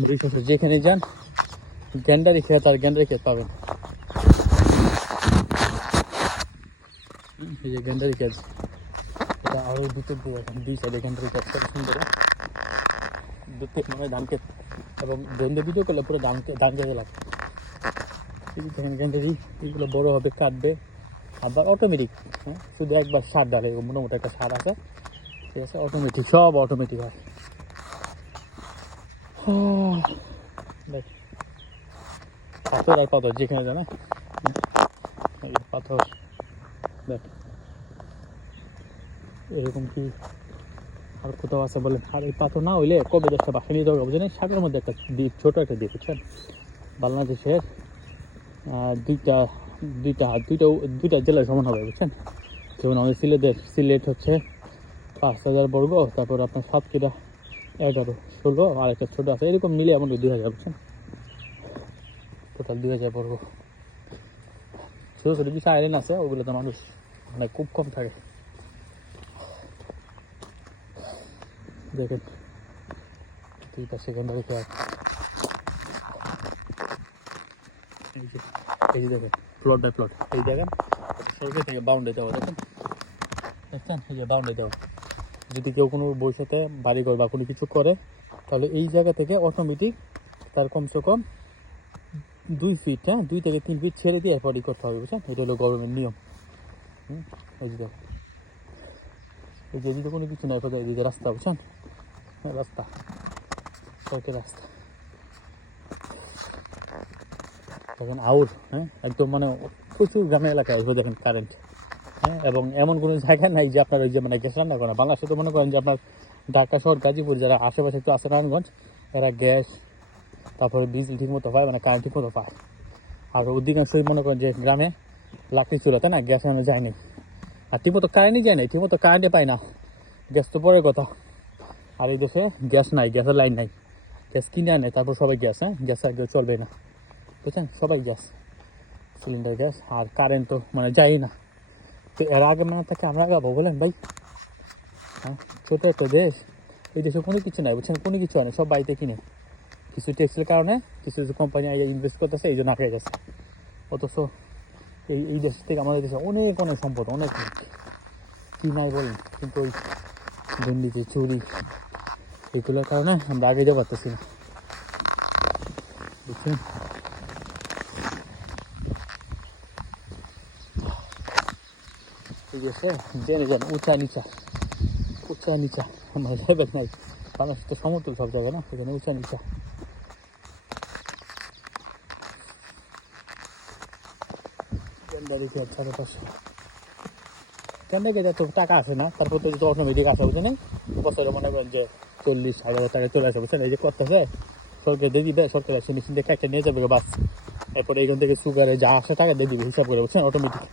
মরিশাসে যেখানে যান গ্যান্ডারি ক্ষেত আর গ্যান্ডারি ক্ষেত পাবেন। এই যে গ্যান্ডারি ক্ষেত, এটা আরও দুটো দিয়ে এখন দুই সাইডে গ্যান্ডারি ক্ষেত খুব সুন্দর। দূর থেকে মনে হয় ধান ক্ষেত, এবং বন্ধে ভিডিও করলে পুরো ধান খেতে লাগে। দেখেন গ্যান্ডারি, এগুলো বড়ো হবে, কাটবে, আবার অটোমেটিক। হ্যাঁ, শুধু একবার সার ডালে, মোটামুটি একটা সার আছে, ঠিক আছে, অটোমেটিক, সব অটোমেটিক হয়। দেখ পাথর আর পাথর যেখানে জানা, এই পাথর দেখ, এরকম কি আর কোথাও আছে বলে? আর এই পাথর না হইলে কবে দেশটা বাসা নিয়ে যাবে বুঝলেন? সাগরের মধ্যে একটা দ্বীপ, ছোটো একটা দ্বীপ, বুঝছেন? বাংলাদেশের দুইটা দুইটা দুইটা দুইটা জেলার সমান হবে, বুঝছেন? যেমন আমাদের সিলেট হচ্ছে 5,000 বর্গ, তারপর আপনার সাতক্ষীরা 11, 16, আর একটা ছোটো আছে, এরকম মিলে আমাদের 2,000, বুঝছেন? টোটাল 2,000 বর্গ। ছোটো ছোটো কিছু আইল্যান্ড আছে, ওগুলোতে মানুষ মানে খুব কম থাকে। দেখেন দুই পাশে গ্যান্ডারি ক্ষেত, এই যে দেখেন প্লট বাই প্লট, এই দেখেন সরকার থেকে বাউন্ডারি দেওয়া, দেখেন দেখছেন, এই যে বাউন্ডারি দেওয়া। যদি কেউ কোনো ভবিষ্যতে বাড়িঘর বা কোনো কিছু করে, তাহলে এই জায়গা থেকে অটোমেটিক তার কমসে কম 2 ফিট, হ্যাঁ 2 থেকে 3 ফিট ছেড়ে দিয়ে এরপরই করতে হবে, বুঝছেন? এটা হলো গভর্নমেন্ট নিয়ম। এই যে দেখেন, এই যে এদিকে কোনো কিছু নেই, এদিকে রাস্তা, বুঝছেন? রাস্তা, সরকারি রাস্তা। দেখেন আউর, হ্যাঁ একদম মানে প্রচুর গ্রামের এলাকায় আসবে, দেখেন কারেন্ট, হ্যাঁ, এবং এমন কোনো জায়গা নাই যে আপনার ওই যে মানে গ্যাস রান্না করা। বাংলাদেশে তো মনে করেন যে আপনার ঢাকা শহর, গাজীপুর, যারা আশেপাশে একটু আছে নারায়ণগঞ্জ, এরা গ্যাস, তারপরে বিজলি ঠিক মতো পায়, মানে কারেন্ট ঠিক মতো পায়। আর অধিকাংশই মনে করেন যে গ্রামে লাকড়ি চুলা, তাই না, গ্যাস আনা যায় না, আর ঠিক মতো কারেন্টই যায় না, ঠিক মতো কারেন্টে পায় না, গ্যাস তো পরের কথা। আর এই দেশে গ্যাস নাই, গ্যাসের লাইন নাই, গ্যাস কিনে আনে, তারপর সবাই গ্যাস, হ্যাঁ গ্যাস আগে চলবে না, বুঝছেন? সবাই গ্যাস, সিলিন্ডার গ্যাস, আর কারেন্ট তো মানে যাই না। তো এর আগে মানে তাকে আমরা আগাবো বলেন ভাই? হ্যাঁ, ছোটো একটা দেশ, এই দেশে কোনো কিছু নাই, বুঝছেন? কোনো কিছু হয় না, সব বাড়িতে কিনে, কিছু ট্যাক্সের কারণে কিছু কিছু কোম্পানি ইনভেস্ট করতেছে, এই জন্য আগে গেছে। অথচ এই দেশ থেকে আমাদের দেশে অনেক অনেক সম্পদ, অনেক কি নাই বলেন, কিন্তু ওই দুর্নীতি, চুরি, এগুলোর কারণে আমরা আগে যেতে পারতেছি না, বুঝছেন? এই দেশে জেনে যান উঁচা নিচা, উঁচা নিচা, আমার লেভেল নাই। বাংলাদেশ তো সমতল সব জায়গায় না, সেখানে উঁচা নিচা। গ্যান্ডারি ক্ষেত চারপাশে, গ্যান্ডারি ক্ষেতে তো টাকা আসে না, তারপর তো অটোমেটিক আসে, বুঝছেন? বছরে মনে করেন যে 40,000 টাকা চলে আসে, বুঝছেন? এই যে করতেছে সরকার দিয়ে দিবে, সরকার এসে মেশিন দেখে একটা নিয়ে যাবে বাস, তারপরে এইখান থেকে সুগারে যা আসে টাকা দিয়ে দিবে হিসাব করে, বুঝছেন? অটোমেটিক